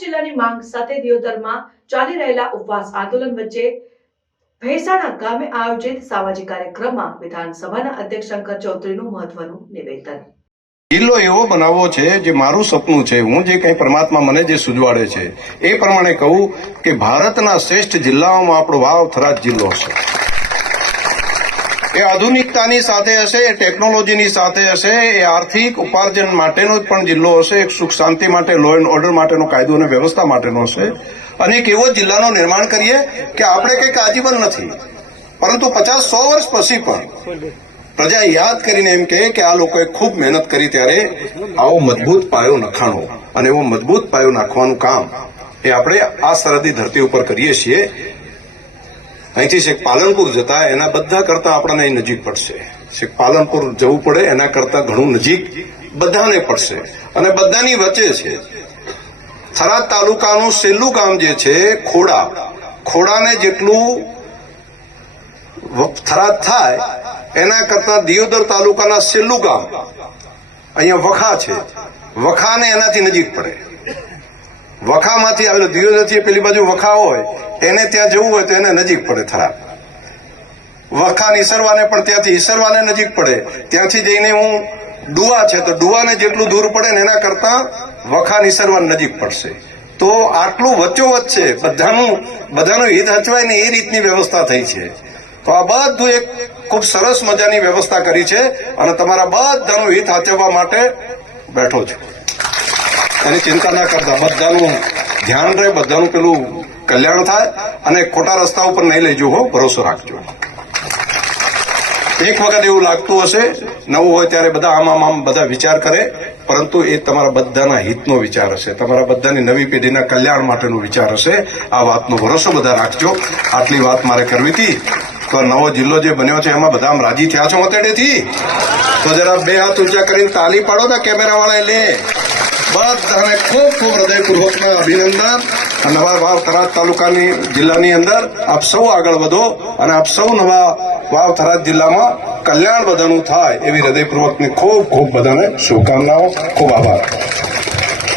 જિલ્લાની માંગ સાથે દિયોદરમાં ચાલી રહેલા ઉપવાસ આંદોલન વચ્ચે ભેસાણા ગામે આયોજિત સામાજિક કાર્યક્રમમાં વિધાનસભાના અધ્યક્ષ શંકર ચૌધરીનું મહત્વનું નિવેદન। જિલ્લો એવો બનાવવો છે જે મારું સપનું છે, હું જે કંઈ પરમાત્મા મને જે સૂઝવાડે છે એ પ્રમાણે કહું કે ભારતના શ્રેષ્ઠ જિલ્લાઓમાં આપણો વાવ થરાદ જિલ્લો છે। એ આધુનિકતાની સાથે હશે, એ ટેકનોલોજીની સાથે હશે, એ આર્થિક ઉપાર્જન માટેનો પણ જિલ્લો હશે, એક સુખ શાંતિ માટે, લો એન્ડ ઓર્ડર માટેનો, કાયદો અને વ્યવસ્થા માટેનો હશે। અને એક એવો જિલ્લાનું નિર્માણ કરીએ કે આપણે કંઈક આજીવન નથી, પરંતુ 50-100 વર્ષ પછી પણ પ્રજા યાદ કરીને એમ કહે કે આ લોકોએ ખૂબ મહેનત કરી ત્યારે આવો મજબૂત પાયો નખાણો, અને એવો મજબૂત પાયો નાખવાનું કામ એ આપણે આ સરહદી ધરતી ઉપર કરીએ છીએ। અહીંથી શેખ પાલનપુર જતા એના બધા કરતા આપણને અહીં નજીક પડશે, શેખ પાલનપુર જવું પડે એના કરતા ઘણું નજીક બધાને પડશે, અને બધાની વચ્ચે છે થરાદ તાલુકાનું છેલ્લું ગામ જે છે ખોડા, ખોડાને જેટલું થરાદ થાય એના કરતા દિયોદર તાલુકાના છેલ્લું ગામ અહીંયા વખા છે, વખાને એનાથી નજીક પડે। વખામાંથી આવેલો દિયોદરથી પેલી બાજુ વખા હોય એને ત્યાં જવું હોય તો એને નજીક પડે થરાદ। વખા ઈસરવાને પણ ત્યાંથી ઈસરવાને નજીક પડે, ત્યાંથી જઈને હું ડુવા છે તો ડુવાને જેટલું દૂર પડે ને એના કરતા વખા ઈસરવાને નજીક પડશે। તો આટલું વચ્ચોવચ્ચ છે, બધાનું હિત હચવાય ને એ રીતની વ્યવસ્થા થઈ છે। તો આ બધું એક ખૂબ સરસ મજાની વ્યવસ્થા કરી છે, અને તમારા બધાનું હિત સાચવવા માટે બેઠો છું। એની ચિંતા ના કરતા, બધાનું ધ્યાન રહે, બધાનું પેલું કલ્યાણ થાય, અને ખોટા રસ્તા ઉપર નહીં લઈ જવું, ભરોસો રાખજો। એક વખત એવું લાગતું હશે નવું હોય ત્યારે બધા આમ બધા વિચાર કરે, પરંતુ એ તમારા બધાના હિતનો વિચાર હશે, તમારા બધાની નવી પેઢીના કલ્યાણ માટેનો વિચાર હશે। આ વાતનો ભરોસો બધા રાખજો। આટલી વાત મારે કરવી હતી। તો નવો જિલ્લો જે બન્યો છે એમાં બધા રાજી થયા છો મતેડેથી? તો જરા બે હાથ ઊંચા કરીને તાલી પાડો ને કેમેરા વાળા લે। બધાને ખૂબ ખૂબ હૃદયપૂર્વકના અભિનંદન। નવા વાવ થરાદ તાલુકાની જિલ્લાની અંદર આપ સૌ આગળ વધો, અને આપ સૌ નવા વાવ થરાદ જિલ્લામાં કલ્યાણ બધાનું થાય એવી હૃદયપૂર્વકની ખૂબ ખૂબ બધાને શુભકામનાઓ। ખૂબ આભાર।